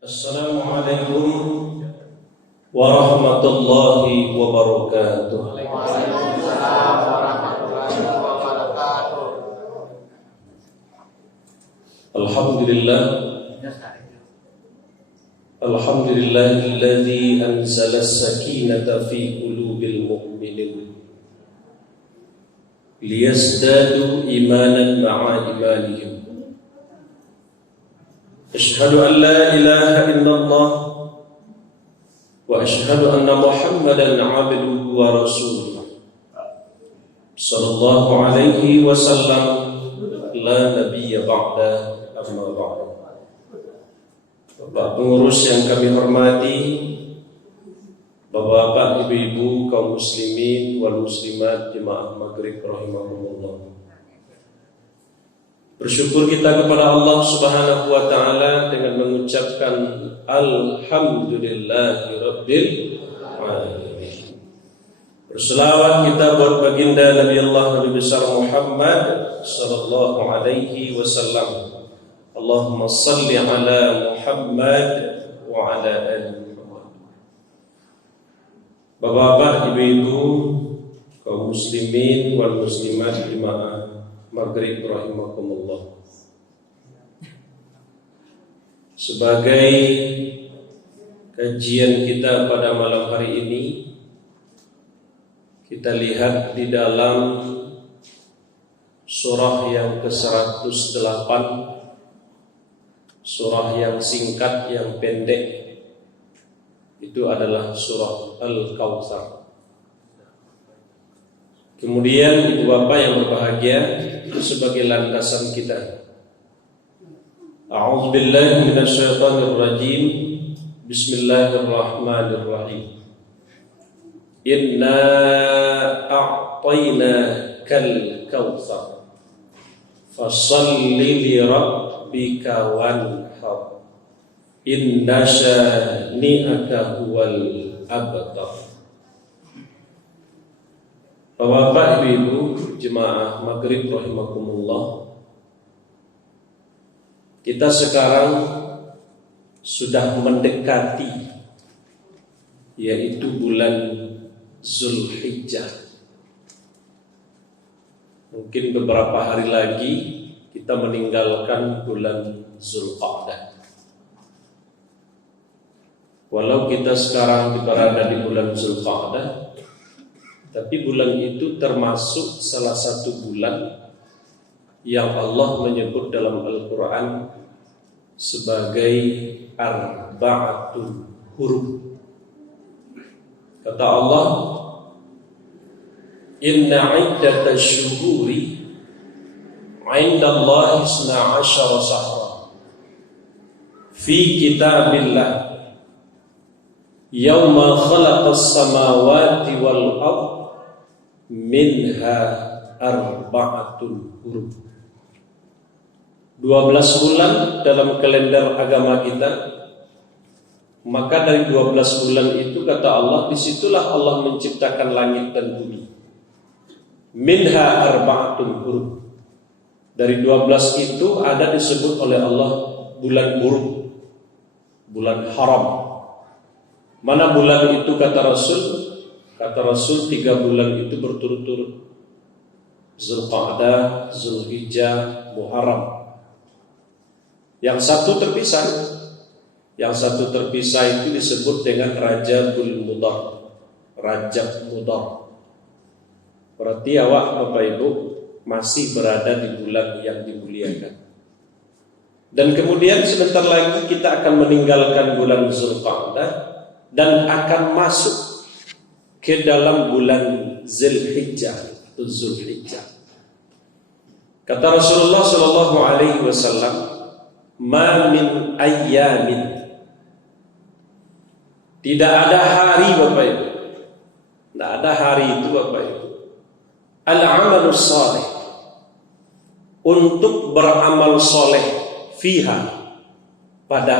Assalamualaikum warahmatullahi wabarakatuh. Waalaikumsalam warahmatullahi wabarakatuh. Alhamdulillah. Alhamdulillahilladzi anzala as-sakinata fi qulubil mu'minin liyazdadu imanan ma'a imanihim. Asyhadu an la ilaha illallah wa asyhadu anna Muhammadan 'abduhu wa rasuluh. Sallallahu alaihi wasallam, la nabiyya ba'da, amma ba'da. Bapak pengurus yang kami hormati, bapak-bapak, ibu-ibu, kaum muslimin wal muslimat jemaah maghrib rahimahumullah. Bersyukur kita kepada Allah Subhanahu wa taala dengan mengucapkan alhamdulillahirabbil alamin. Berselawat kita buat baginda Nabi Allah Nabi besar Muhammad sallallahu alaihi wasallam. Allahumma salli ala Muhammad wa ala ali Muhammad. Bapak-bapak, ibu-ibu, kaum muslimin wal muslimat jemaah maghrib rahimakumullah. Sebagai kajian kita pada malam hari ini, kita lihat di dalam surah yang ke-108, surah yang singkat, yang pendek, itu adalah surah Al-Kautsar. Kemudian ibu bapak yang berbahagia, itu sebagai landasan kita. A'udzubillahi minasyaitonir rajim. Bismillahirrahmanirrahim. Inna a'tainakal kautsar fashalli li rabbika wanhar inna syani'aka huwal abtar. Bapak, ibu-ibu, jemaah maghrib rahimakumullah, kita sekarang sudah mendekati, yaitu bulan Zulhijjah. Mungkin beberapa hari lagi kita meninggalkan bulan Zulqa'dah. Walau kita sekarang berada di bulan Zulqa'dah, tapi bulan itu termasuk salah satu bulan yang Allah menyebut dalam Al-Quran sebagai arba'atul hurum. Kata Allah, inna iddatash syuhuri 'indallahi 12 syahra fi kitabillah yauma khalaqas samawati wal ardh minha arba'atul hurum. 12 bulan dalam kalender agama kita. Maka dari 12 bulan itu, kata Allah, disitulah Allah menciptakan langit dan bumi. Minha arba'atul hurum. Dari 12 itu ada disebut oleh Allah bulan hurum, bulan haram. Mana bulan itu kata Rasul? Kata Rasul 3 bulan itu berturut-turut. Zulqa'dah, Zulhijjah, Muharram. Yang satu terpisah. Yang satu terpisah itu disebut dengan Rajabul Mudhar, Rajab Mudhar. Berarti awak Bapak Ibu masih berada di bulan yang dimuliakan. Dan kemudian sebentar lagi kita akan meninggalkan bulan Zulqa'dah dan akan masuk ke dalam bulan Zulhijjah atau Zulhijjah. Kata Rasulullah sallallahu alaihi wasallam, "Ma min ayyamin." Tidak ada hari Bapak Ibu. Tidak ada hari itu Bapak Ibu. Al-amalus salih, untuk beramal soleh fiha, pada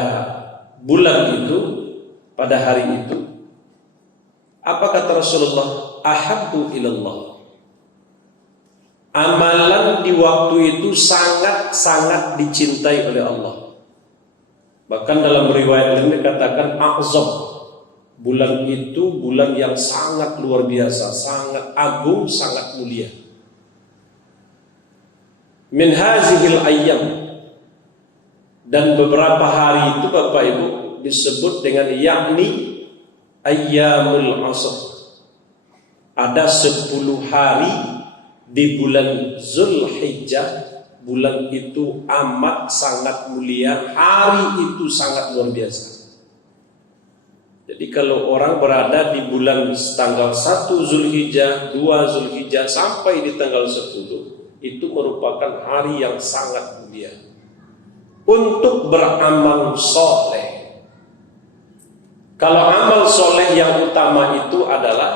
bulan itu, pada hari itu. Apa kata Rasulullah? Ahabbu ilallah. Amalan di waktu itu sangat-sangat dicintai oleh Allah. Bahkan dalam riwayat lain dikatakan a'zam. Bulan itu bulan yang sangat luar biasa, sangat agung, sangat mulia. Min hazihil ayyam, dan beberapa hari itu Bapak Ibu disebut dengan yakni ayyamul asr. Ada 10 hari di bulan Zulhijjah. Bulan itu amat sangat mulia, hari itu sangat luar biasa. Jadi kalau orang berada di bulan tanggal 1 Zulhijjah, 2 Zulhijjah sampai di tanggal 10, itu merupakan hari yang sangat mulia untuk beramal soleh. Kalau amal soleh yang utama itu adalah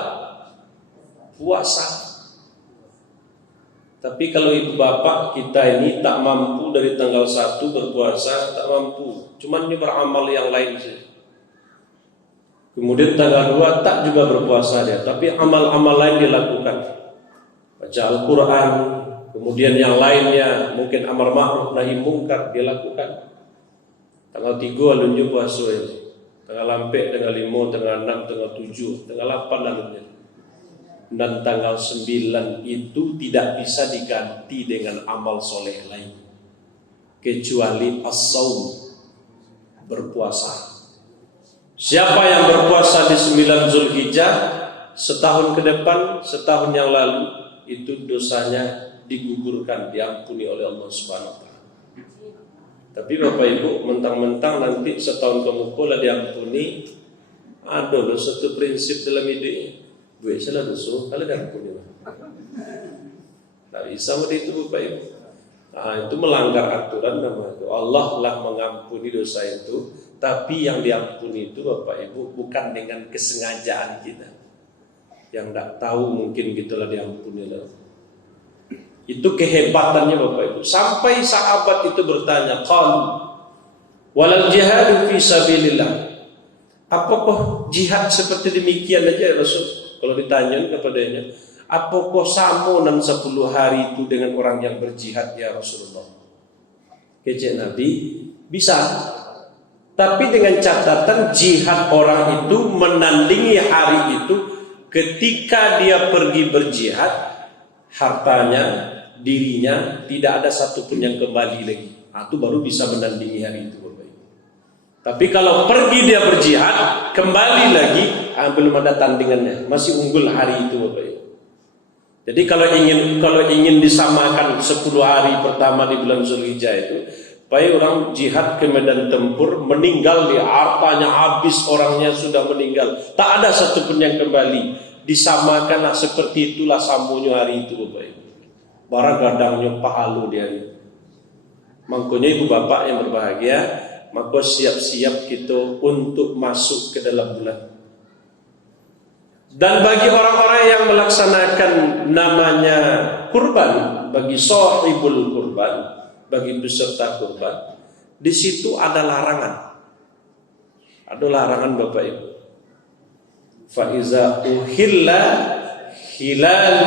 puasa. Tapi kalau ibu bapak kita ini tak mampu dari tanggal 1 berpuasa, tak mampu, cuman ini beramal yang lain saja. Kemudian tanggal 2 tak juga berpuasa dia, tapi amal-amal lain dilakukan. Baca Al-Quran, kemudian yang lainnya mungkin amar ma'ruf nahi mungkar dilakukan. Tanggal 3 alunju puasa ini. Tanggal lampe, tanggal 5, tanggal 6, tanggal 7, tanggal 8 alunnya. Dan tanggal 9 itu tidak bisa diganti dengan amal soleh lain kecuali as-saum, berpuasa. Siapa yang berpuasa di 9 Zulhijjah setahun ke depan, setahun yang lalu, itu dosanya digugurkan, diampuni oleh Allah Subhanahu wa taala. Tapi Bapak Ibu mentang-mentang nanti setahun kemudian diampuni, ada loh satu prinsip dalam hidup. Gue salah dosa, kalau diampuni. Tak bisa itu Bapak Ibu. Nah, itu melanggar aturan nama itu. Allah lah mengampuni dosa itu, tapi yang diampuni itu Bapak Ibu bukan dengan kesengajaan kita. Yang tak tahu mungkin gitulah diampuni lah. Itu kehebatannya Bapak Ibu. Sampai sahabat itu bertanya, qalu walal jihadu fi sabilillah. Apakah jihad seperti demikian aja ya Rasul? Kalau ditanya kepadanya, apakah sama 10 hari itu dengan orang yang berjihad ya Rasulullah? Kecek Nabi, bisa. Tapi dengan catatan jihad orang itu menandingi hari itu ketika dia pergi berjihad, hartanya, dirinya tidak ada satupun yang kembali lagi. Itu baru bisa menandingi hari itu. Tapi kalau pergi dia berjihad, kembali lagi, belum ada tandingannya, masih unggul hari itu Bapak Ibu. Jadi kalau ingin disamakan 10 hari pertama di bulan Zulhijjah itu, baik orang jihad ke medan tempur, meninggal dia, hartanya habis, orangnya sudah meninggal, tak ada satupun yang kembali, disamakanlah seperti itulah sambungnya hari itu Bapak Ibu. Barang gadangnya pahalu dia. Makanya ibu bapak yang berbahagia, maka siap-siap kita untuk masuk ke dalam bulan. Dan bagi orang-orang yang melaksanakan namanya kurban, bagi sahibul kurban, bagi peserta kurban, di situ ada larangan. Ada larangan Bapak Ibu. Fa iza uhilla hilal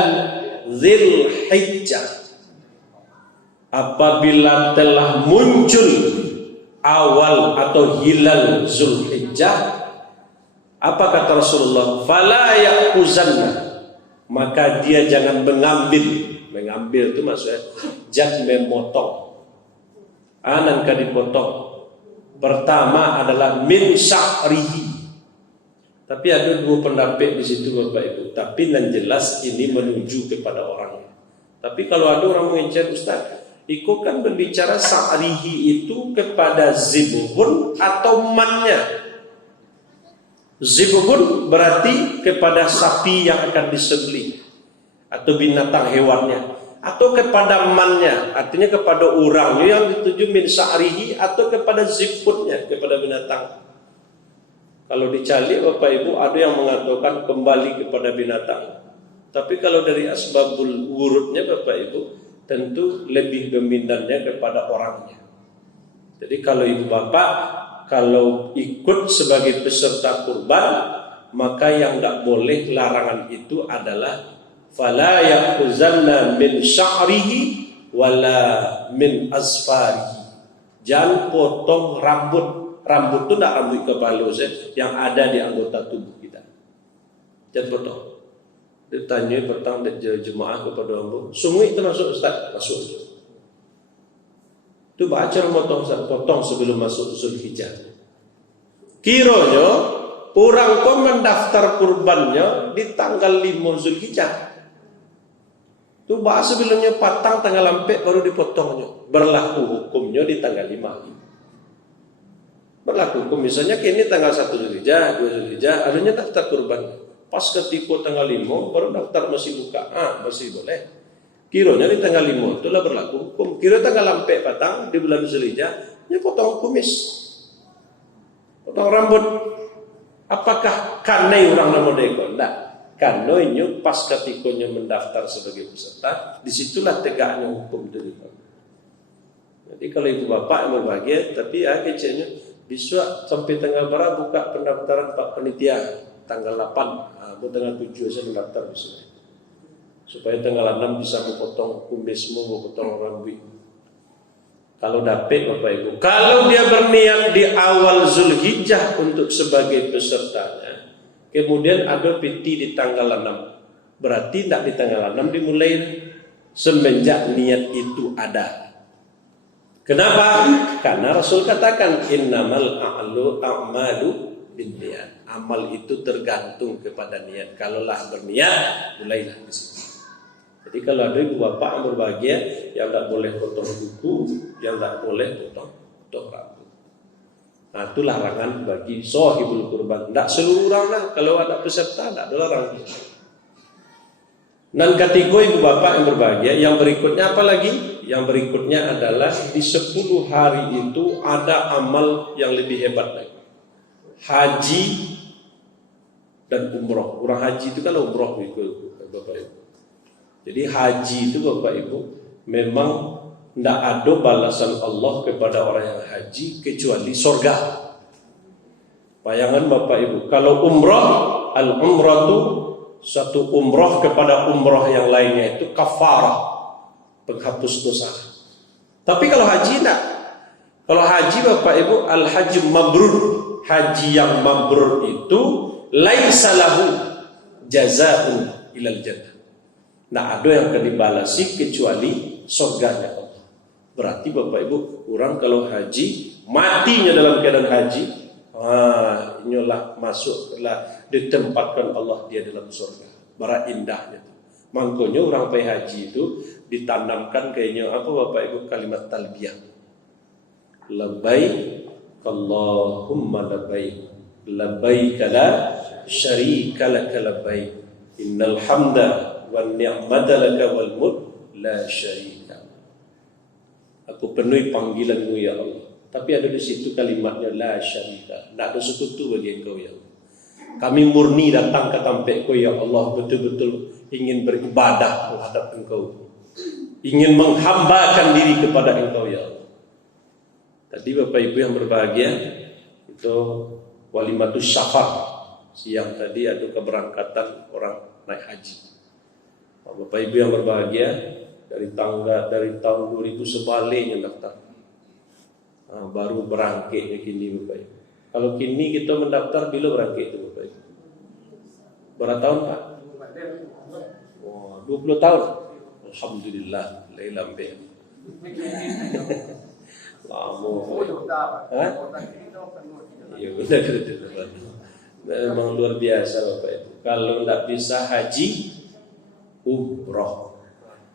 Dzulhijjah, apabila telah muncul awal atau hilal Zulhijjah, apa kata Rasulullah? Fala yaquzanna, maka dia jangan mengambil itu maksudnya jangan memotong. Anangka dipotong. Pertama adalah min sya'rihi. Tapi ada 2 pendapat di situ Bapak Ibu. Tapi yang jelas ini menuju kepada orangnya. Tapi kalau ada orang mengejar Ustaz, Iko kan berbicara sa'rihi itu kepada zibhun atau mannya. Zibhun berarti kepada sapi yang akan disembelih atau binatang hewannya, atau kepada mannya, artinya kepada orangnya yang dituju min sa'rihi, atau kepada zibhunnya, kepada binatang. Kalau dicari Bapak Ibu ada yang mengatakan kembali kepada binatang. Tapi kalau dari asbabul wurudnya Bapak Ibu tentu lebih dominannya kepada orangnya. Jadi kalau ibu bapak kalau ikut sebagai peserta kurban, maka yang tidak boleh larangan itu adalah fala yaquzanna min sya'rihi wala min asfarihi. Jangan potong rambut Rambut itu tidak rambut kepala yang ada di anggota tubuh kita. Jangan potong. Ditanya petang jemaah kepada ambo, sungguh itu masuk Ustaz? Masuk. Itu baca motong Ustaz, potong sebelum masuk Zulhijjah. Kiranya orang kau mendaftar kurbannya di tanggal 5 Zulhijjah. Itu bahas sebelumnya patang tanggal lampek baru dipotongnya. Berlaku hukumnya di tanggal 5. Berlaku hukum misalnya kini tanggal 1 Zulhijjah, 2 Zulhijjah, adanya daftar kurban. Pas ketika tanggal 5 baru daftar masih buka. Masih boleh. Kiranya di tanggal 5 itulah berlaku hukum. Kira tanggal lampek patang di bulan Zulhijjah, ya potong kumis. Potong rambut. Apakah karena orang nama deko? Tidak. Karena ini pas ketikanya mendaftar sebagai peserta, disitulah tegaknya hukum itu. Jadi kalau ibu bapak yang berbahagia, tapi kecilnya bisa sampai tanggal berapa buka pendaftaran Pak Panitia tanggal 8, tanggal 7 saya mendaftar bisa. Supaya tanggal 6 bisa memotong kumismu, memotong rambut. Kalau dapat Bapak Ibu, kalau dia berniat di awal Zulhijjah untuk sebagai pesertanya, kemudian ada piti di tanggal 6. Berarti tidak di tanggal 6 dimulai semenjak niat itu ada. Kenapa? Karena Rasul katakan innamal a'malu binniyat. Amal itu tergantung kepada niat. Kalaulah berniat, mulailah di situ. Jadi kalau ada ibu bapak yang berbahagia, yang tidak boleh potong kuku, yang tidak boleh potong rambut. Nah, itu larangan bagi sahibul kurban. Tidak seluruh orang lah. Kalau ada peserta, tidak ada larangan. Dan ketiga ibu bapak yang berbahagia, yang berikutnya apa lagi? Yang berikutnya adalah di 10 hari itu ada amal yang lebih hebat lagi. Haji dan umroh. Orang haji itu kan umroh itu Bapak Ibu. Jadi haji itu Bapak Ibu memang tidak ada balasan Allah kepada orang yang haji kecuali surga. Bayangan Bapak Ibu, kalau umrah, al-umrah itu satu umrah kepada umrah yang lainnya itu kafarah, penghapus dosa. Tapi kalau haji tidak. Kalau haji Bapak Ibu, al-haji mabrur, haji yang mabrur itu laisa lahu jazaa'un ilal jannah. Nah, ada yang akan dibalasi kecuali surganya Allah. Berarti Bapak Ibu, orang kalau haji, matinya dalam keadaan haji, inilah masuklah ditempatkan Allah dia dalam surga. Bara indahnya. Makanya orang pergi haji itu ditanamkan kayaknya apa Bapak Ibu kalimat talbiyah. Labbaik Allahumma labbaik. Labbaik la syarika laka labbaik. Innal hamda wan ni'mata laka wal mulk la syarika. Aku penuhi panggilanmu ya Allah. Tapi ada di situ kalimatnya la syarika. Tidak ada sekutu bagi engkau ya Allah. Kami murni datang ke tampakku ya Allah, betul-betul ingin beribadah menghadap engkau. Ingin menghambakan diri kepada engkau ya Allah. Tadi Bapak Ibu yang berbahagia, itu walimatus syafar. Siang tadi ada keberangkatan orang naik haji. Bapak Ibu yang berbahagia, dari tahun 2000 sebaliknya daftar. Baru berangkitnya kini Bapak Ibu. Kalau kini kita mendaftar bila berangkit itu Bapak Ibu? Berapa tahun Pak? 20 tahun. Alhamdulillah, lailam bih. Lama. Iya benar itu. Memang luar biasa Bapak Ibu. Kalau tidak bisa haji, umroh.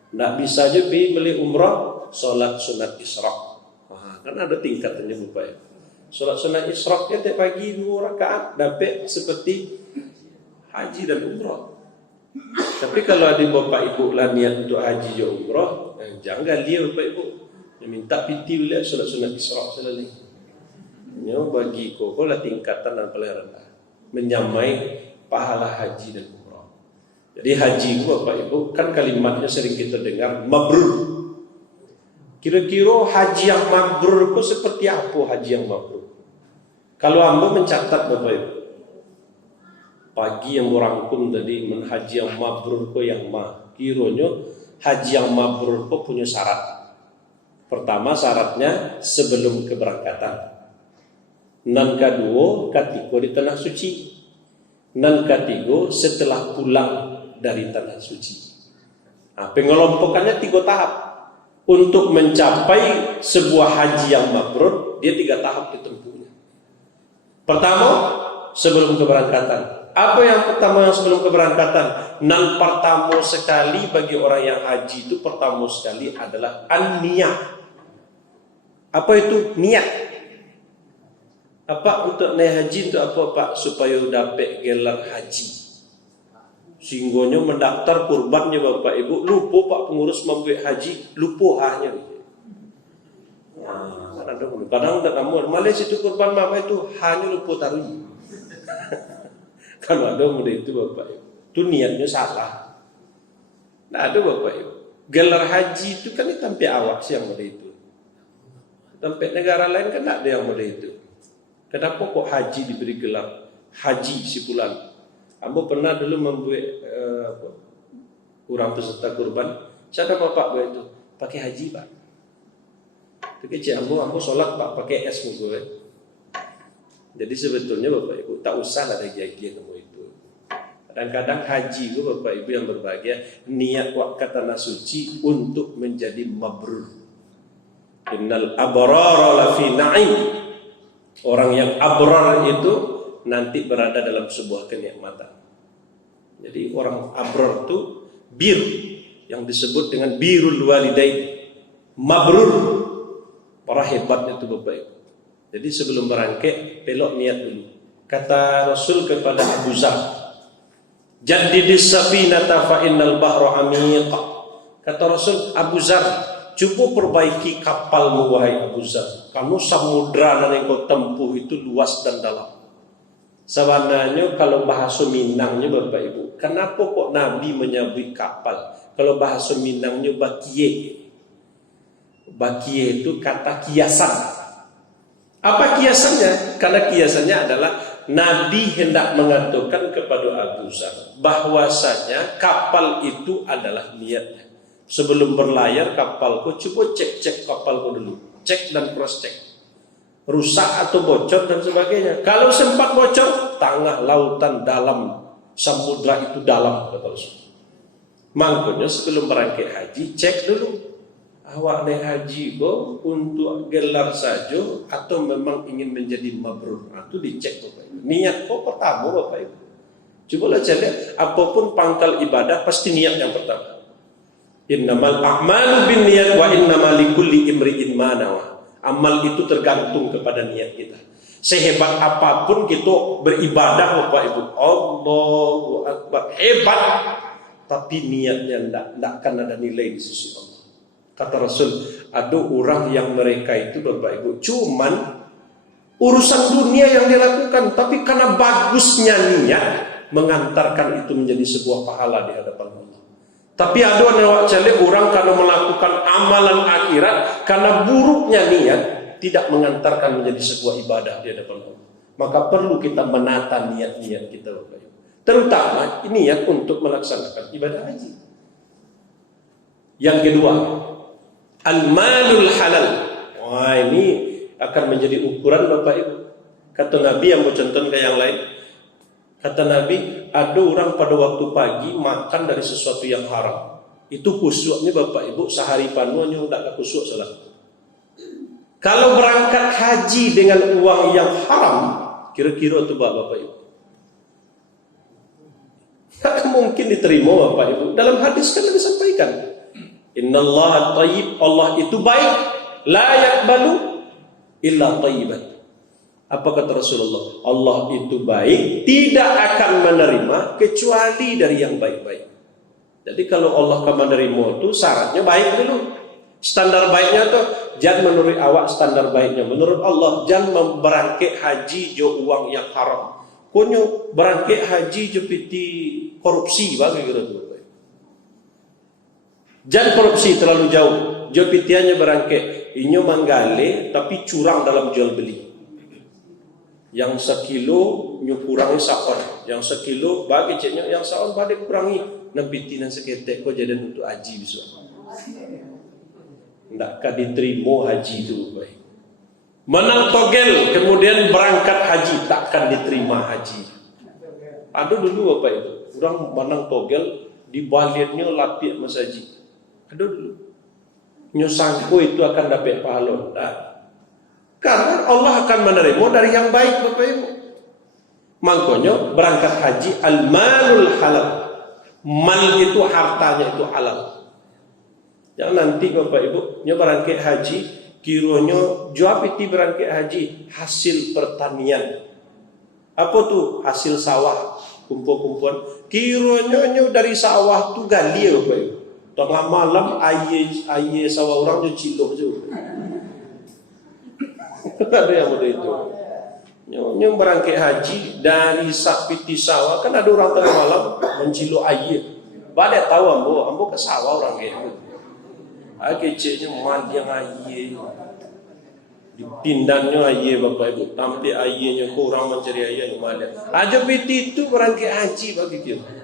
Tidak bisa aja beli umroh, sholat sunat isyraq. Kan ada tingkatannya Bapak Ibu. Sholat sunat isyraqnya tiap pagi 2 rakaat dapat seperti haji dan umroh. Tapi kalau ada Bapak Ibu lah niat untuk haji dan umroh, jangan dia Bapak Ibu minta piti boleh sholat sunat isyraq selalu. Bagi kau lah tingkatan dan paling rendah, menyamai pahala haji dan umroh. Jadi haji itu Bapak Ibu kan kalimatnya sering kita dengar mabrur. Kira-kira haji yang mabrur itu seperti apa haji yang mabrur? Kalau anda mencatat Bapak Ibu, pagi yang merangkum tadi haji yang mabrur itu yang kiranya haji yang mabrur itu punya syarat. Pertama syaratnya sebelum keberangkatan. Nan kedua ketika di tanah suci. Nan ketiga setelah pulang dari tanah suci. Pengelompokannya 3 tahap. Untuk mencapai sebuah haji yang mabrur, dia 3 tahap ditempuhnya. Pertama, sebelum keberangkatan. Apa yang pertama sebelum keberangkatan? Nan pertama sekali bagi orang yang haji itu pertama sekali adalah an-niyah. Apa itu niat? Apa untuk naik haji itu apa Pak? Supaya dapat gelar haji. Sehinggonya mendaftar kurbannya Bapak Ibu, lupa Pak pengurus membuat haji, lupa hanya. Kadang tak kamu Malaysia itu kurban apa itu hanya lupa taruh. Kalau ada muda itu Bapak Ibu, itu niatnya salah. Tidak ada Bapak Ibu. Gelar haji itu kan sampai awak sih yang muda itu. Sampai negara lain kan tidak ada yang muda itu. Kenapa kok haji diberi gelar haji si fulan? Ambo pernah dulu membuat orang peserta kurban. Saya ada Bapak buat itu pakai haji Pak. Kecil ambo sholat Pak pakai es mugo. Jadi sebetulnya Bapak Ibu tak usah ada giat-giat itu. Kadang-kadang haji itu Bapak Ibu yang berbahagia niat waktu tanah suci untuk menjadi mabrur. Innal abrara lafi na'im. Orang yang abrar itu nanti berada dalam sebuah kenikmatan. Jadi orang abrar itu bir yang disebut dengan birul walidain, mabrur, para hebatnya itu Bapak Ibu. Jadi sebelum berangkat pelok niat dulu. Kata Rasul kepada Abu Zar, jaddidis safinata fa innal bahra amiq. Kata Rasul, Abu Zar, cuba perbaiki kapalmu wahai Abu Zar. Kamu samudra yang kau tempuh itu luas dan dalam. Sebenarnya kalau bahasa Minangnya Bapak Ibu, kenapa kok Nabi menyebut kapal? Kalau bahasa Minangnya bakie. Bakie itu kata kiasan. Apa kiasannya? Karena kiasannya adalah Nabi hendak mengatakan kepada Abu Zar bahwasanya kapal itu adalah niatnya. Sebelum berlayar kapalku, coba cek kapalku dulu. Cek dan cross check. Rusak atau bocor dan sebagainya. Kalau sempat bocor, tengah lautan dalam, samudra itu dalam, kata Rasul. Makanya sebelum berangkat haji, cek dulu. Awak naik haji untuk gelar saja atau memang ingin menjadi mabrur? Itu dicek Bapak Ibu. Niat kok pertama Bapak Ibu. Cobalah lihat, apapun pangkal ibadah pasti niat yang pertama. Innamal a'malu binniyat wa innamal likulli imri'in ma nawa. Amal itu tergantung kepada niat kita. Sehebat apapun kita beribadah Bapak Ibu, Allahu Akbar, hebat, tapi niatnya tidak akan ada nilai di sisi Allah. Kata Rasul, ada orang yang mereka itu Bapak Ibu cuman urusan dunia yang dilakukan, tapi karena bagusnya niat mengantarkan itu menjadi sebuah pahala di hadapan Allah. Tapi ada orang karena melakukan amalan akhirat, karena buruknya niat tidak mengantarkan menjadi sebuah ibadah di hadapan Allah. Maka perlu kita menata niat-niat kita Bapak Ibu. Terutama niat untuk melaksanakan ibadah haji. Yang kedua, al-malul halal. Wah, ini akan menjadi ukuran Bapak Ibu. Kata Nabi yang mau contoh ke yang lain. Kata Nabi, ada orang pada waktu pagi makan dari sesuatu yang haram. Itu khusyuknya Bapak Ibu sehari panuhnya tidak khusyuk salah. Kalau berangkat haji dengan uang yang haram, kira-kira itu Bapak Ibu, tak mungkin diterima Bapak Ibu. Dalam hadis kan disampaikan, Innallaha thayyib, Allah itu baik, la yaqbalu illa thayyiban. Apa kata Rasulullah? Allah itu baik, tidak akan menerima kecuali dari yang baik-baik. Jadi kalau Allah akan menerima itu syaratnya baik dulu. Standar baiknya tuh jangan menurut awak standar baiknya. Menurut Allah jangan berangkat haji jo uang yang haram. Kunyo berangkat haji jo piti korupsi bagi gitu. Jangan korupsi terlalu jauh. Jo pitiannya berangkat inyo manggale tapi curang dalam jual beli. Yang sekilo nyukurangi saon, yang sekilo bagi ceknya, yang saon pada kurangi nempitinan seketek kok jadi untuk haji besok. Ndakkah diterima haji itu baik. Menang togel kemudian berangkat haji, takkan diterima haji. Ada dulu Bapak Ibu, orang menang togel di baliknya lapik mas haji. Ada dulu. Nyusangku itu akan dapat pahala. Nah, karena Allah akan menerima dari yang baik Bapak Ibu. Makanya berangkat haji al-malul halal. Mal itu hartanya itu halal. Jangan nanti Bapak Ibu nyo berangkat haji kiranya jawab itu berangkat haji hasil pertanian. Apa tuh? Hasil sawah, kumpul-kumpulan. Kiranya nyo dari sawah tuh gali Bapak Ibu. Tengah malam aye sawah orang tu cilok je. Ada yang begitu itu. Nyo berangkat haji dari sapiti sawah kan ada orang tengah malam mencilok aye. Balik tahu ambo ke sawah orang kayak gitu. Keceknya mandi yang aye. Dipindahnya aye Bapak Ibu. Sampai ayenya kurang mencari aye yang balik. Aja piti itu berangkat haji bagi kita.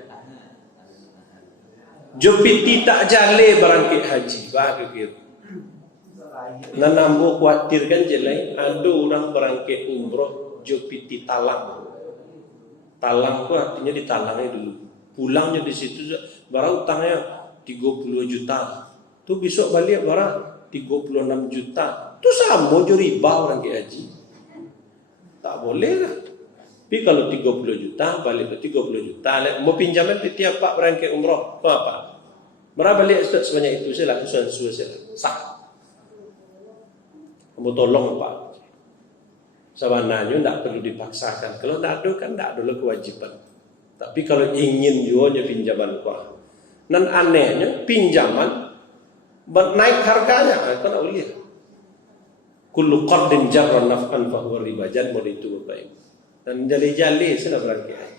Jopiti tak jale berangkat haji bagi kita. Nah nambo khawatirkan jelai ada orang berangkat umroh jopiti talang. Talang itu artinya ditalangnya dulu. Pulangnya di situ barang utangnya 30 juta. Tuh besok balik barang 36 juta. Tuh sama jo riba orang ke haji. Tak boleh lah. Tapi kalau 30 juta balik ke 30 juta, mau pinjaman tiap Pak berangkat umroh, apa? Berapa balik Ustaz sebanyak itu saya lakukan sesuai sah. Kamu tolong Pak. Sebenarnya tidak perlu dipaksakan. Kalau tidak ada kan tidak ada kewajiban. Tapi kalau ingin juga pinjaman kuah. Dan anehnya pinjaman naik harganya kan boleh. Kullu qardin jarra naf'an fa huwa riba. Jangan mau itu Bapak Ibu. Dan jali-jali sudah berangkat.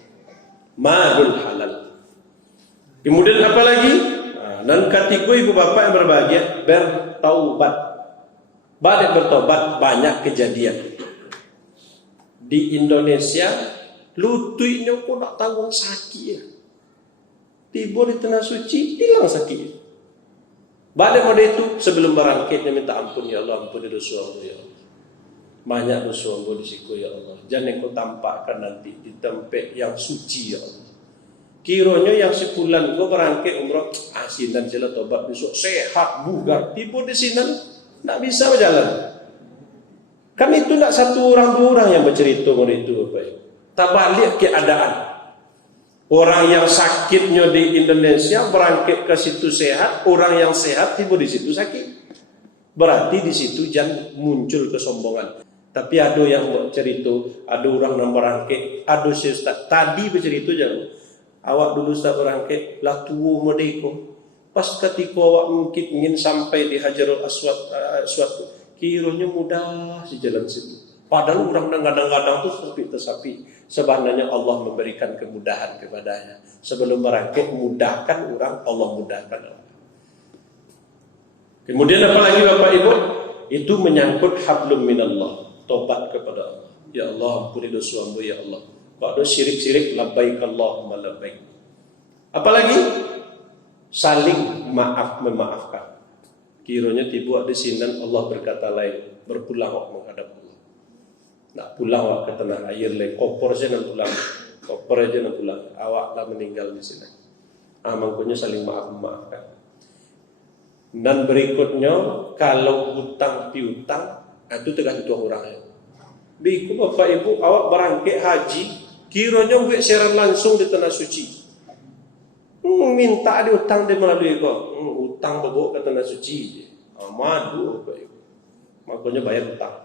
Malul halal. Kemudian apa lagi? Dan kategori ibu bapak yang berbahagia bertaubat. Balik bertobat banyak kejadian. Di Indonesia lutuinya kok nak tanggung sakit ya. Tiba di tanah suci hilang sakit. Balik pada itu sebelum berangkatnya minta ampun ya Allah, ampuni dosa ya Allah. Banyak dosa di siku ya Allah. Jangan kau tampakkan nanti di tempat yang suci ya Allah. Kiranya yang sebulan gua berangkat umrah, sinan jela tobat besok sehat bugar. Tiba di sini tak bisa berjalan. Kan itu nak satu orang dua orang yang bercerita mengenai itu Bapak Ibu. Tak balik keadaan. Orang yang sakitnya di Indonesia berangkat ke situ sehat, orang yang sehat tiba di situ sakit. Berarti di situ jangan muncul kesombongan. Tapi ada yang bercerita, ada orang yang berangkat, ada si Ustaz tadi bercerita jangan. Awak dulu Ustaz berangkat, lah tua merdeka. Pas ketika awak mungkin ingin sampai di Hajarul Aswad, kiranya mudah si jalan situ. Padahal orang kadang-kadang itu tersapi. Sebenarnya Allah memberikan kemudahan kepadanya. Sebelum berangkat mudahkan orang, Allah mudahkan orang. Kemudian apa lagi Bapak Ibu? Itu menyangkut hablum minallah. Tobat kepada Allah. Ya Allah, ampuni dosa hamba ya Allah. Kalau syirik-syirik, labbaik Allahumma labbaik. Apalagi saling memaafkan. Kiranya tiba di sini Allah berkata lain, berpulang menghadap Allah. Nak pulang awak ke tanah air lain, kopor saja nak pulang, kopor aja nak pulang. Awak dah meninggal di sini. Makanya saling memaafkan. Dan berikutnya, kalau hutang piutang, itu tergantung orangnya. Biku Bapak Ibu, awak berangkat haji, kiranya buat siaran langsung di tanah suci. Minta diutang dia melalui kau, utang bawa ke tanah suci. Madu Bapak Ibu. Makanya bayar hutang.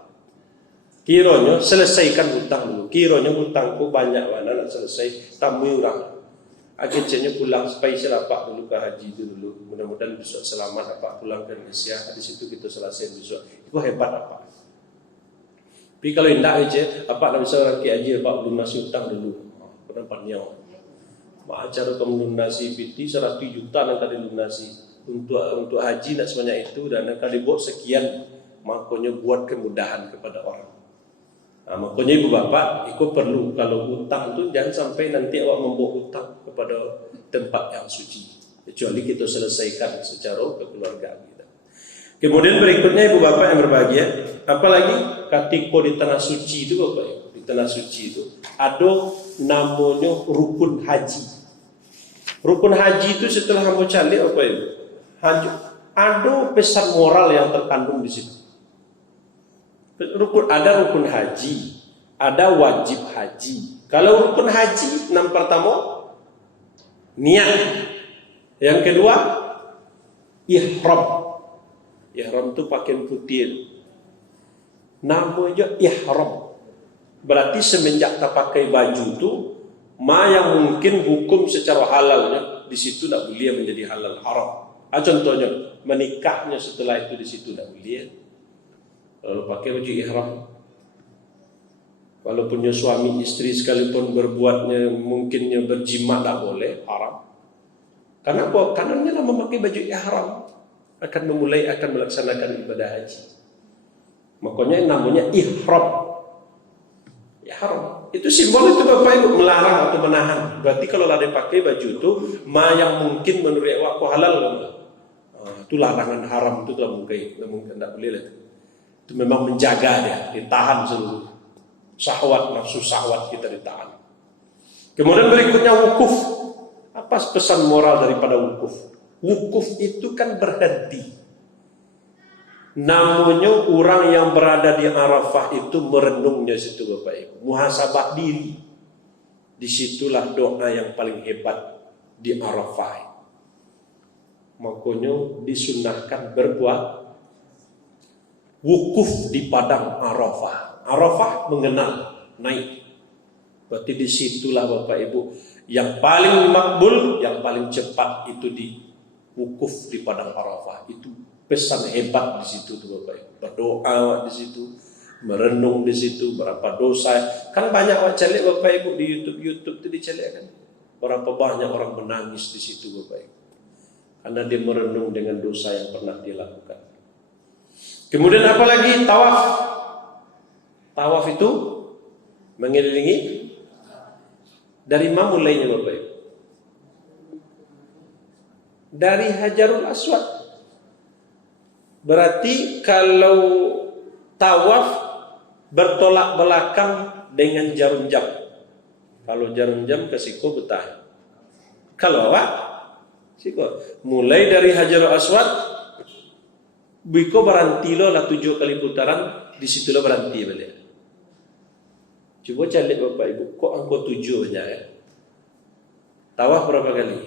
Kiranya selesaikan hutang dulu. Kiranya hutangku banyak mana nak selesai, tamu orang. Akhirnya pulang supaya selapak dulu ke haji dulu. Mudah-mudahan besok selamat apa pulang ke Indonesia. Di situ kita selesai besok. Itu hebat apa? Tapi kalau tidak aja, apa nak bisa orang ke haji apa lunasi hutang dulu. Penempatnya. Cara melunasi PT 100 juta nak tadi lunasi untuk haji nak sebanyak itu dan nak kali buat sekian, makanya buat kemudahan kepada orang. Makanya ibu bapak, ikut perlu kalau hutang tu jangan sampai nanti awak membawa hutang kepada tempat yang suci. Kecuali kita selesaikan secara kekeluargaan kita. Kemudian berikutnya ibu bapak yang berbahagia, Apalagi ketika di tanah suci itu Bapak Ibu, di tanah suci itu ada namanya rukun haji. Rukun haji itu setelah hamba calik Bapak Ibu, haji, ada pesan moral yang terkandung di situ. Ada rukun haji, ada wajib haji. Kalau rukun haji, yang pertama niat, yang kedua ihram. Ihram itu pakaian putih. Namanya ihram. Berarti semenjak tak pakai baju itu, yang mungkin hukum secara halalnya di situ tidak boleh menjadi halal haram. Contohnya menikahnya setelah itu di situ tidak boleh. Lalu pakai baju ihram. Walaupun suami istri sekalipun berbuatnya mungkinnya berjima tak boleh, haram. Karena apa? Karena dia memakai baju ihram akan melaksanakan ibadah haji. Makanya namanya ihram. Ihram. Itu simbol itu Bapak Ibu, melarang atau menahan. Berarti kalau ada pakai baju itu, yang mungkin menurut aku halal, itu larangan haram itu tidak mungkin tidak boleh lah. Itu memang menjaga dia, ditahan seluruh nafsu syahwat kita ditahan. Kemudian berikutnya wukuf. Apa pesan moral daripada wukuf? Wukuf itu kan berhenti. Namanya orang yang berada di Arafah itu merenungnya situ Bapak Ibu, muhasabah diri. Disitulah doa yang paling hebat di Arafah. Makanya disunahkan berbuat wukuf di padang Arafah. Arafah mengenal naik. Berarti disitulah Bapak Ibu yang paling makbul, yang paling cepat itu di wukuf di padang Arafah. Itu pesan hebat di situ tuh Bapak Ibu. Berdoa di situ, merenung di situ, berapa dosa. Kan banyak calik Bapak Ibu di YouTube itu dicalik kan. Berapa banyak orang menangis di situ Bapak Ibu. Karena dia merenung dengan dosa yang pernah dia lakukan. Kemudian apalagi tawaf. Tawaf itu mengelilingi. Dari mana mulainya Bapak Ibu? Dari Hajarul Aswad. Berarti kalau tawaf bertolak belakang dengan jarum jam. Kalau jarum jam ke siku betah. Kalau apa? Siku. Mulai dari Hajarul Aswad, biko berhenti lo lah 7 kali putaran, di situ lo berhenti balik. Coba cari Bapak Ibu, kok angka 7 banyak ya? Tawaf berapa kali?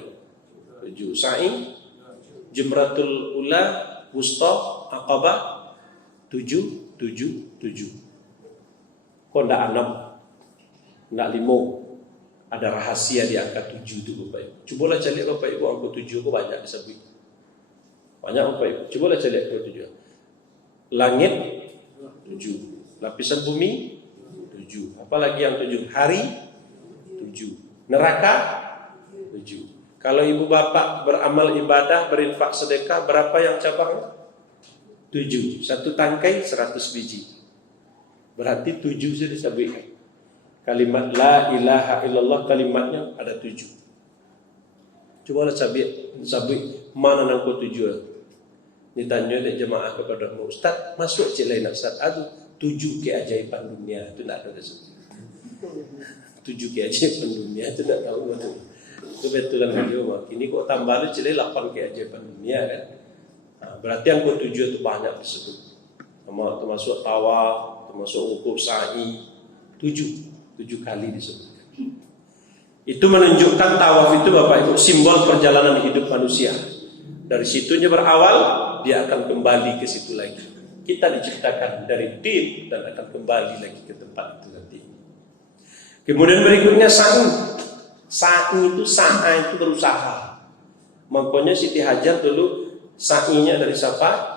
7. Sa'i, Jumratul Ula, Wusta, Aqabah, 7. Kok enggak 6? Enggak 5? Ada rahasia di angka 7 itu Bapak Ibu. Cobalah cari Bapak Ibu, angka 7 kok banyak disebut. Banyak Bapak Ibu. Cobalah cari angka 7. Langit 7. Lapisan bumi 7. Apalagi yang 7? Hari 7. Neraka 7. Kalau ibu bapak beramal ibadah, berinfak sedekah, berapa yang cabang? 7. Satu tangkai 100 biji. Berarti 7 sudah disebutkan. Kalimat la ilaha illallah, kalimatnya ada 7. Cobalah sabit mana nangko 7. Ditanya oleh jemaah kepada Ustaz, masuk cik lain Ustaz. Aduh, 7 keajaiban dunia itu tidak ada disebut. 7 keajaiban dunia itu tidak tahu betul. Kebetulan beliau ini kok tambah cik 8 keajaiban dunia kan. Nah, berarti yang ke-7 itu banyak disebut. Termasuk tawaf, termasuk wukuf sa'i. 7 kali disebutkan. Itu menunjukkan tawaf itu Bapak Ibu simbol perjalanan hidup manusia. Dari situnya berawal, dia akan kembali ke situ lagi. Kita diciptakan dari tin dan akan kembali lagi ke tempat itu nanti. Kemudian berikutnya sa'i. Sa'i itu berusaha. Makanya Siti Hajar dulu sa'inya dari Safa,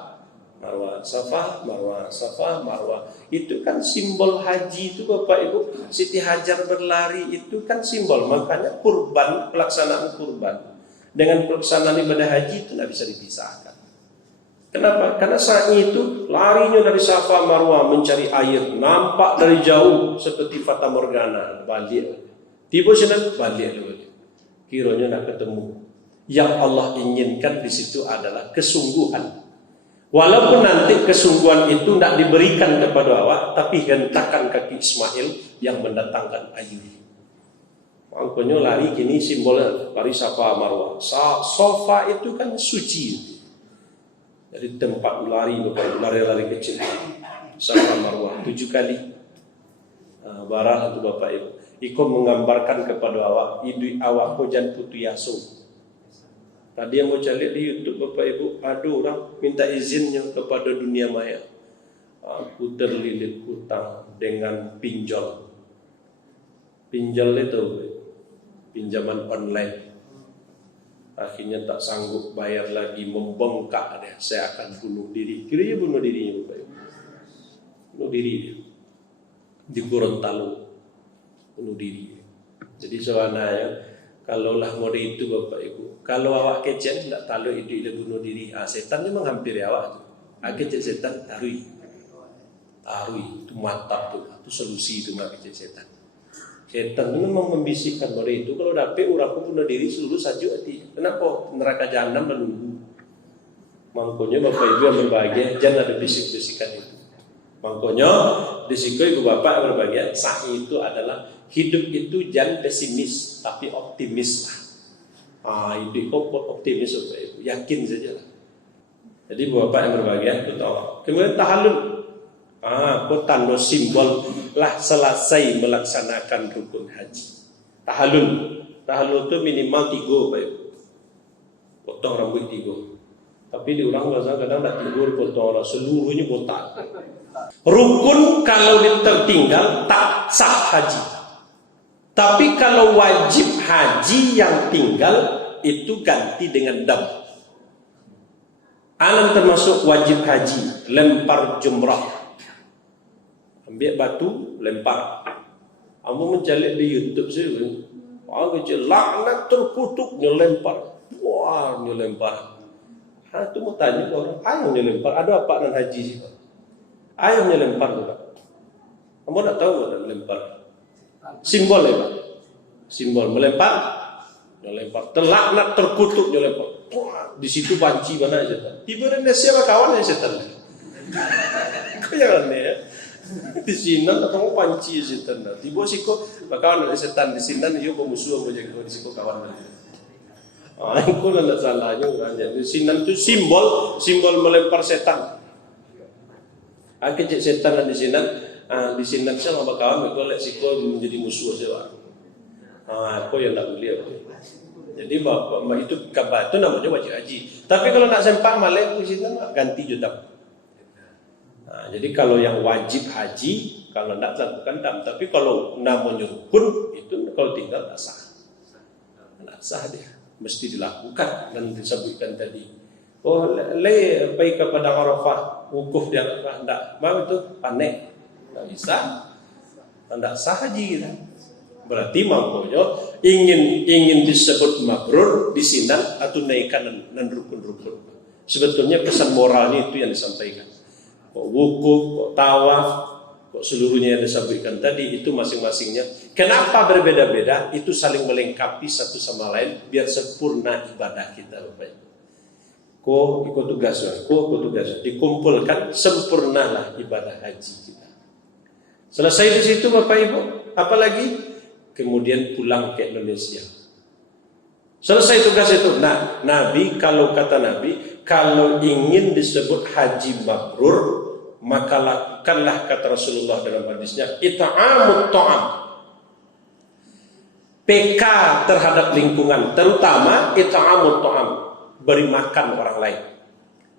Marwah, Safa, Marwah, Safa, Marwah. Itu kan simbol haji itu Bapak Ibu. Siti Hajar berlari itu kan simbol. Makanya kurban, pelaksanaan kurban dengan pelaksanaan ibadah haji itu tidak bisa dipisahkan. Kenapa? Karena sa'i itu larinya dari Safa Marwah mencari air, nampak dari jauh seperti fata morgana, balik. Tiba sana balik lagi. Kiranya nak ketemu. Yang Allah inginkan di situ adalah kesungguhan. Walaupun nanti kesungguhan itu tidak diberikan kepada awak, tapi hentakan kaki Ismail yang mendatangkan ayu. Makanya lari kini simbolnya lari Safa Marwah. Sofa itu kan suci. Jadi tempat lari kecil. Safa Marwah 7 kali. Barang itu Bapak Ibu. Iko menggambarkan kepada awak, idu awak kojan putu yaso. Tadi yang mau cari di YouTube Bapak Ibu, ada orang minta izinnya kepada dunia maya. Aku terlilit hutang dengan pinjol. Pinjol itu pinjaman online. Akhirnya tak sanggup bayar lagi, membengkak dia. Saya akan bunuh diri. Kira-kira bunuh dirinya Bapak Ibu. Bunuh diri dia. Di Gorontalo. Bunuh diri. Jadi sebenarnya kalaulah mode itu Bapak Ibu, kalau awak kecil tidak tahu itu dia bunuh diri, setan itu menghampiri awak. Kecil setan tarui, itu mantap tuh, itu solusi itu nggak kecil setan. Setan itu memang membisikkan mode itu, kalau dapat orang pun bunuh diri seluruh saja hati. Kenapa neraka jahanam menunggu? Makanya Bapak Ibu yang berbahagia, jangan ada bisik-bisikan itu. Makanya disiko Ibu Bapak yang berbahagia, sahi itu adalah hidup itu jangan pesimis tapi optimis lah. Hidup optimis Bapak Ibu, yakin saja lah. Jadi Bapak yang berbahagia itu tahu. Kemudian tahallul. Kau tanda simbol lah selesai melaksanakan rukun haji. Tahallul itu minimal 3 Bapak Ibu. Potong rambut 3. Tapi di orang bahasa kadang tak 3 potong orang seluruhnya botak. Rukun kalau tertinggal tak sah haji. Tapi kalau wajib haji yang tinggal itu ganti dengan dam. Alam termasuk wajib haji, lempar jumrah. Ambil batu, lempar. Kamu mencari di YouTube sih, kecil laknat terkutuk nyelempar. Wah, nyelempar. Itu mau tanya orang, ayam nyelempar. Ada apa dengan haji sih? Ayam nyelempar juga. Kamu tak tahu ada melempar. Simbol ya Pak. Simbol melempar, nyelempar. Terlaknat, terkutuk, nyelempar. Wah, di situ banci mana aja. Tiba Indonesia apa kawan yang setan. Kau jangan ya. Di sini atau panci setan. Tiba siko kawan yang setan di sini dia pemusuh mau jaga di siko kawan. Aku tidak salahnya orangnya. Di sini itu simbol melempar setan. Kecil setan di sini saya sama kawan kalau lihat siko menjadi musuh saya. Aku yang tak boleh. Jadi bapak itu kabar itu namanya wajib haji. Tapi kalau nak sempat malah di sini ganti juta. Jadi kalau yang wajib haji kalau tidak lakukan dam. Tapi kalau namanya rukun itu kalau tinggal tak sah. Tak sah dia. Mesti dilakukan dan disebutkan tadi. Pergi kepada Arafah, wukuf di Arafah, tidak mau itu panik, tidak bisa, tidak sah haji kita. Berarti maknanya ingin disebut mabrur di sini atau naikkan dan rukun-rukun. Sebetulnya pesan moralnya itu yang disampaikan. Kok wukuf, kok tawaf, kok seluruhnya yang disebutkan tadi itu masing-masingnya. Kenapa berbeda-beda? Itu saling melengkapi satu sama lain biar sempurna ibadah kita, Bapak Ibu. Ikut tugasnya, dikumpulkan sempurnalah ibadah haji kita. Selesai di situ Bapak Ibu, apalagi kemudian pulang ke Indonesia. Selesai tugas itu. Nah, Nabi kalau kata Nabi, kalau ingin disebut haji mabrur, maka lakukanlah kata Rasulullah dalam hadisnya, it'amut ta'am. PK terhadap lingkungan, terutama it'amut ta'am. Beri makan orang lain.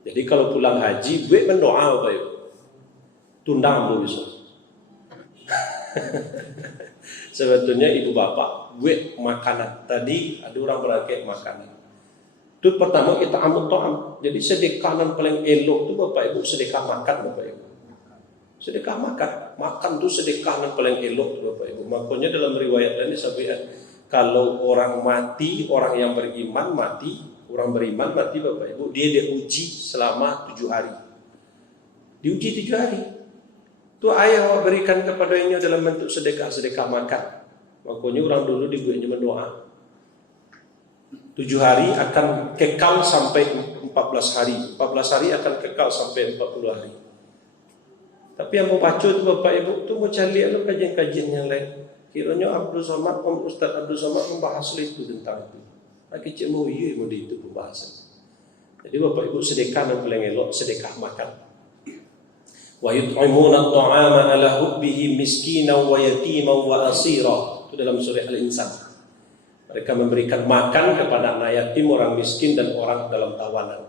Jadi kalau pulang haji, gue mendoa Bapak Ibu. Tundang belum bisa. Sebetulnya ibu bapak, gue makanan. Tadi ada orang berakhir makanan. Itu pertama kita amut to'am. Jadi sedekahan paling elok itu Bapak Ibu sedekah makan Bapak Ibu. Sedekah makan. Makan itu sedekahan paling elok Bapak Ibu. Makanya dalam riwayat ini sampai kalau orang mati, orang yang beriman mati. Orang beriman mati Bapak Ibu, dia diuji selama 7 hari. Diuji 7 hari. Itu ayah berikan kepadanya dalam bentuk sedekah makan. Makanya orang dulu dibuatnya berdoa. 7 hari akan kekal sampai 40 14 hari. 14 hari akan kekal sampai 40 hari. Tapi yang mau baca itu Bapak Ibu itu mau cari kajian-kajian yang lain. Kiranya Ustaz Abdul Somad membahas itu tentang itu. Cik mau iya mau di itu pembahasan. Jadi Bapak Ibu sedekah yang paling elok sedekah makan. Wa yut'imuna at-ta'ama 'ala hubbihi miskinan wa yatiman wa asira. Itu dalam surah Al-Insan. Mereka memberikan makan kepada anak yatim, orang miskin dan orang dalam tawanan.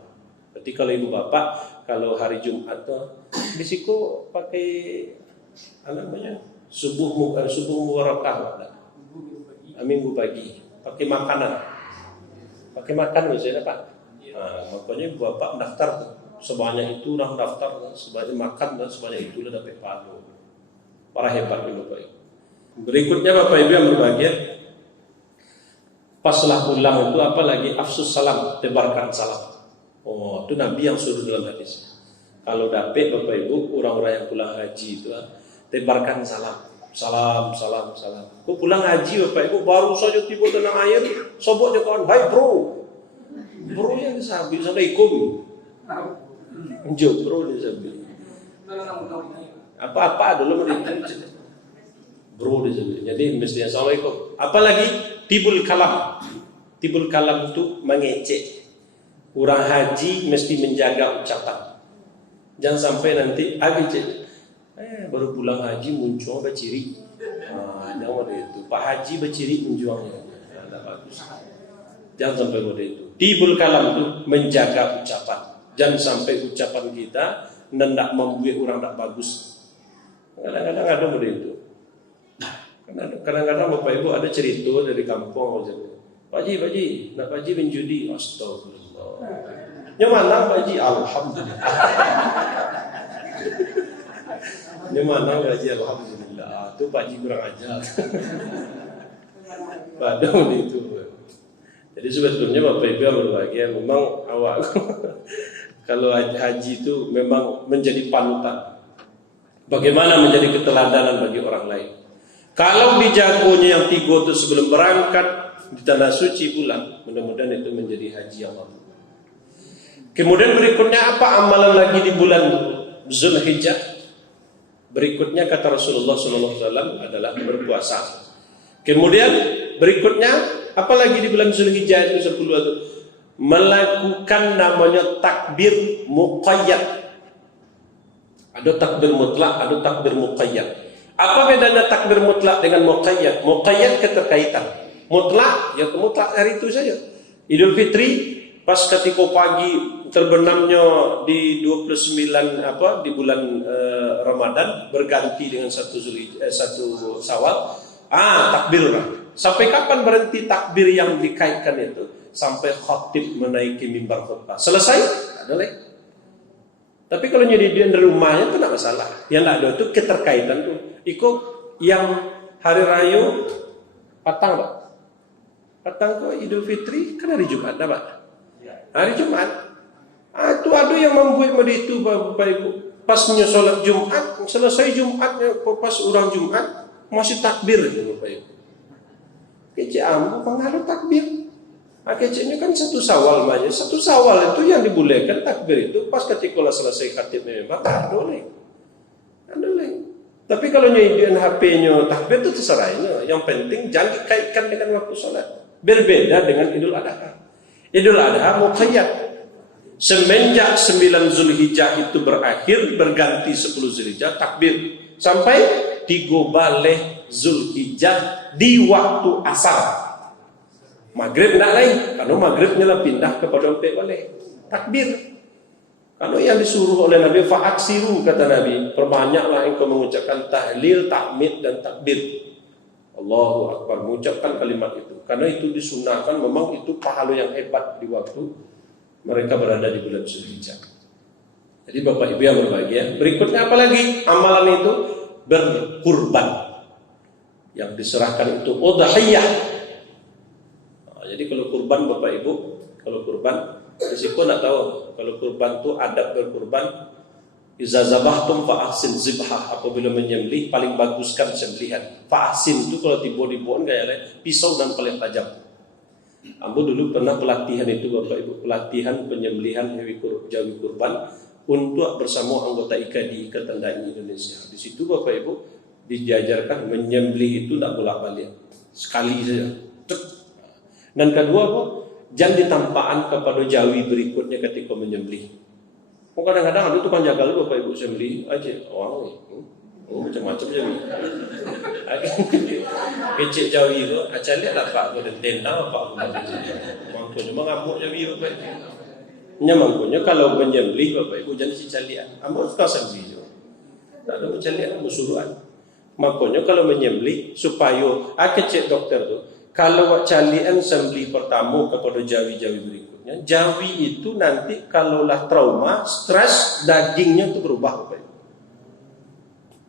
Berarti kalau ibu bapak kalau hari Jumat tuh risiko pakai subuh mubarakah, minggu pagi pakai makanan. Pakai makan misalnya Pak. Makanya ibu bapak daftar tuh. Sebanyak itu orang daftar, sebanyak makan dan sebanyak itulah dapat pahala. Para hebat ini Bapak Ibu. Berikutnya Bapak Ibu yang berbahagia, paslah pulang itu apalagi afsus salam, tebarkan salam. Oh, itu Nabi yang suruh dalam hadis. Kalau dapat Bapak Ibu orang-orang yang pulang haji itu tebarkan salam. Salam. Kau pulang haji Bapak Ibu baru saja tiba tanah air, soboknya kawan, hai bro. Bro yang disabi, assalamualaikum. Jauh bro disabi. Apa-apa dulu menit. Bro disabi. Jadi mestinya assalamualaikum. Apalagi tibul kalam. Tibul kalam itu mengecek. Orang haji mesti menjaga ucapan. Jangan sampai nanti baru pulang haji muncul berciri. Jangan itu. Pak haji berciri munculnya. Tidak bagus. Jangan sampai mode itu. Tibul kalam itu menjaga ucapan. Jangan sampai ucapan kita hendak membuat orang tak bagus. Kadang-kadang ada mode itu. Kadang-kadang Bapak Ibu ada cerita dari kampung. Pak Haji, nak Pak Haji menjudi. Astagfirullah. Nyemana Pak Haji? Alhamdulillah. Nyemana Pak Haji? Alhamdulillah. Itu Pak Haji kurang ajar. Padahal itu. Jadi sebetulnya Bapak Ibu yang berbahagia, memang awak kalau haji itu memang menjadi panutan. Bagaimana menjadi keteladanan bagi orang lain. Kalau dijagonya yang 3 itu sebelum berangkat di tanah suci pulang, mudah-mudahan itu menjadi haji yang mampu. Kemudian berikutnya apa amalan lagi di bulan Zulhijjah? Berikutnya kata Rasulullah SAW adalah berpuasa. Kemudian berikutnya apalagi di bulan Zulhijjah itu 10 itu melakukan namanya takbir muqayyad. Ada takbir mutlak, ada takbir muqayyad. Apa bedanya takbir mutlak dengan muqayyad? Muqayyad keterkaitan. Mutlak ya mutlak hari itu saja. Idul Fitri pas ketika pagi terbenamnya di 29 di bulan Ramadan berganti dengan 1 Syawal. Takbir lah. Sampai kapan berhenti takbir yang dikaitkan itu? Sampai khatib menaiki mimbar khutbah. Selesai? Ada lagi. Tapi kalau nyediain di rumahnya itu tidak masalah. Yang ada itu keterkaitan tuh. Ikut yang hari raya patang Pak. Patang kok Idul Fitri kan hari Jumat Pak. Hari Jumat. Itu ada yang membuat itu Bapak Ibu. Pas sholat Jumat, selesai Jumatnya pas orang Jumat masih takbir Bapak Ibu. Kece ambo pengaruh takbir. Kecenya kan 1 Syawal aja. 1 Syawal itu yang dibolehkan takbir itu pas ketika selesai khatib memang boleh. Tapi kalau nyediain HP-nya takbir itu terserahnya. Yang penting jangan dikaitkan dengan waktu sholat. Berbeda dengan Idul Adha. Idul Adha muqayyad. Semenjak 9 Zulhijjah itu berakhir berganti 10 Zulhijjah takbir sampai 3 Baleh Zulhijjah di waktu asar. Maghrib tidak lain, karena maghribnya lah pindah kepada 4 Baleh takbir. Kalau yang disuruh oleh Nabi fa'aksiru kata Nabi, perbanyaklah engkau mengucapkan tahlil, tahmid dan takbir. Allahu Akbar, mengucapkan kalimat itu. Karena itu disunahkan, memang itu pahala yang hebat di waktu mereka berada di bulan Zulhijjah. Jadi Bapak Ibu yang berbahagia, berikutnya apa lagi? Amalan itu berkurban. Yang diserahkan itu udhiyah. Jadi kalau kurban Bapak Ibu, kalau kurban risiko nak tahu. Kalau kurban itu adab berkurban, iza zabahtum fa ahsin zibhah. Apabila menyembelih paling baguskan sembelihan. Fa ahsin itu kalau tiba-tiba kayak pisau dan paling tajam. Ambo dulu pernah pelatihan itu Bapak Ibu, pelatihan penyembelihan jawi kurban untuk bersama anggota IKADI, Ikatan Dai Indonesia. Di situ Bapak Ibu diajarkan menyembelih itu tidak bolak-balik, sekali saja. Dan kedua apa? Jangan ditampakkan kepada jawi berikutnya ketika menyembelih. Kadang-kadang ada tukang jagal Bapak Ibu sembelih aja orang macam-macam jawi. Kecil jawi itu, acar lihat lah Pak, ada tenda Pak. Mangkunya mengamuk jawi Bapak Ibu. Mangkunya kalau menyembelih Bapak Ibu jangan si calian. Ambo suka sembelih juga. Tak ada calian, musuhan. Makanya kalau menyembelih supaya kecil dokter tu, kalau calian sembelih pertama kepada jawi-jawi berikutnya, jawi itu nanti kalaulah trauma, stres, dagingnya tu berubah Bapak Ibu.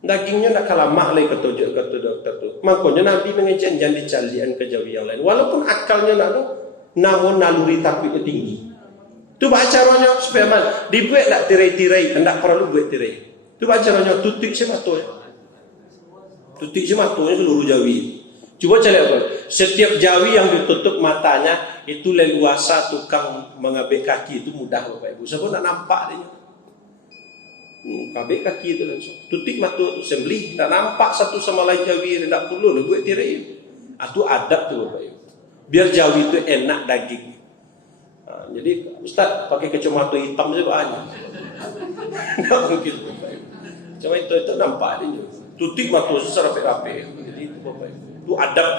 Dagingnya nak kalah mak lagi kata dokter tu. Makanya Nabi mengajar jangan dicalian ke jawi yang lain. Walaupun akalnya nak tu, namun naluri takutnya tinggi. Tu baca caranya supaya man dibuat tak tirai-tirai, hendak perlu buat tirai. Tu baca caranya tutik sematonya. Tutik sematonya seluruh jawi. Cuba cari apa? Setiap jawi yang ditutup matanya itu leluasa tukang mengabek kaki itu mudah Bapak Ibu. Siapa nak nampak dia? Kabek kaki itu langsung. Tutik mata sembelih, tak nampak satu sama lain jawi, tidak perlu lah buat tirai. Itu adab tu Bapak Ibu. Biar jawi itu enak daging. Jadi Ustaz pakai kacamata hitam saja banyak. Tak mungkin Bapak Ibu. Cuma itu nampak dia. Tutik mata secara rapi-rapi. Jadi itu Bapak Ibu. Itu adab.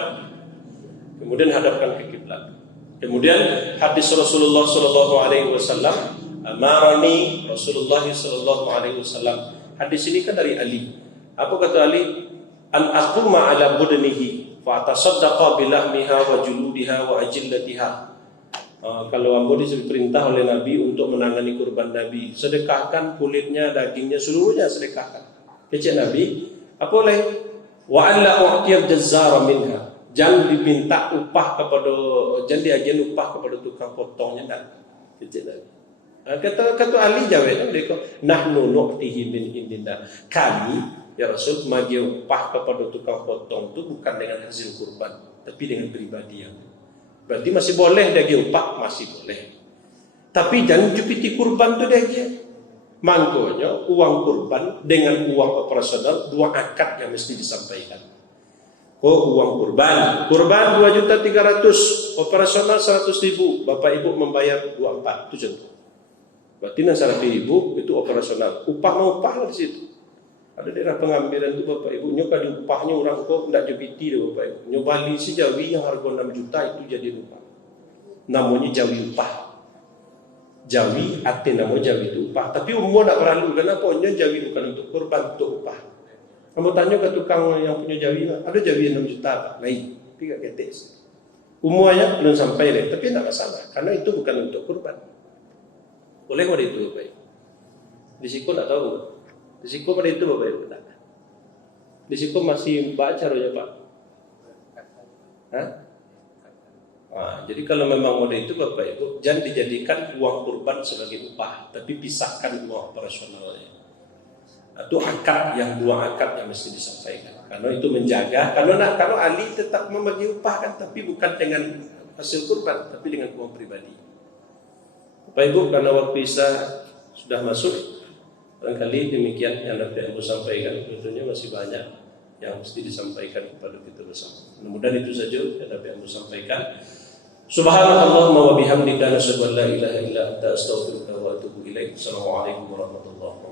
Kemudian hadapkan ke kiblat. Kemudian hadis Rasulullah sallallahu alaihi wasallam, amarani Rasulullah sallallahu alaihi wasallam. Hadis ini kan dari Ali. Apa kata Ali? An aquma ala budnihi fa atasaddaqa bilahmiha wa juludiha wa ajillatiha. Kalau ambo diperintah oleh Nabi untuk menangani kurban Nabi, sedekahkan kulitnya, dagingnya, seluruhnya sedekahkan. Kecil Nabi, apa lagi? Wa alla u'tiyal jazzara minha. Jangan diminta upah kepada, jangan diagen upah kepada tukang potongnya dah. Kecil Nabi. Kata Ali jawab mereka, nahnu nu'tihi min indina. Kami ya Rasul bagi upah kepada tukang potong itu bukan dengan hasil kurban, tapi dengan pribadi yang. Berarti masih boleh dia upah, masih boleh. Tapi jangan jupiti kurban tu dia. Makanya uang kurban dengan uang operasional dua akad yang mesti disampaikan. Uang kurban 2.300.000, operasional 100.000, Bapak Ibu membayar 24, itu contoh. Berarti nasara ibu itu operasional. Upah mau upah lah di situ. Ada daerah pengambilan itu Bapak Ibu, nyoba di upahnya orang kok tidak jepiti deh Bapak Ibu. Nyoba bali si jawi yang harga 6 juta itu jadi upah. Namanya jawi upah. Jawi arti namanya jawi itu upah. Tapi umum tidak perlu. Kenapa? Jawi bukan untuk kurban, untuk upah. Kamu tanya ke tukang yang punya jawi, ada jawi 6 juta lain, tapi tidak ketek. Umumnya belum sampai deh, tapi tidak masalah. Karena itu bukan untuk kurban. Boleh pada itu Bapak Ibu. Risiko tidak tahu. Risiko pada itu Bapak Ibu tak. Risiko masih baca caranya Pak. Jadi kalau memang model itu Bapak Ibu, jangan dijadikan uang kurban sebagai upah, tapi pisahkan uang operasionalnya. Itu akad yang dua akad yang mesti disampaikan. Karena itu menjaga. Kalau Ali tetap membagi upah kan, tapi bukan dengan hasil kurban, tapi dengan uang pribadi. Bapak Ibu, karena waktu Isya sudah masuk, barangkali demikian yang dapat saya sampaikan. Tentunya masih banyak yang mesti disampaikan kepada kita bersama. Mudah-mudahan itu saja yang dapat saya sampaikan. Subhanallahumma wa bihamdika, asyhadu an la ilaha illa anta, astaghfiruka wa atubu ilaik. Assalamualaikum warahmatullahi wabarakatuh.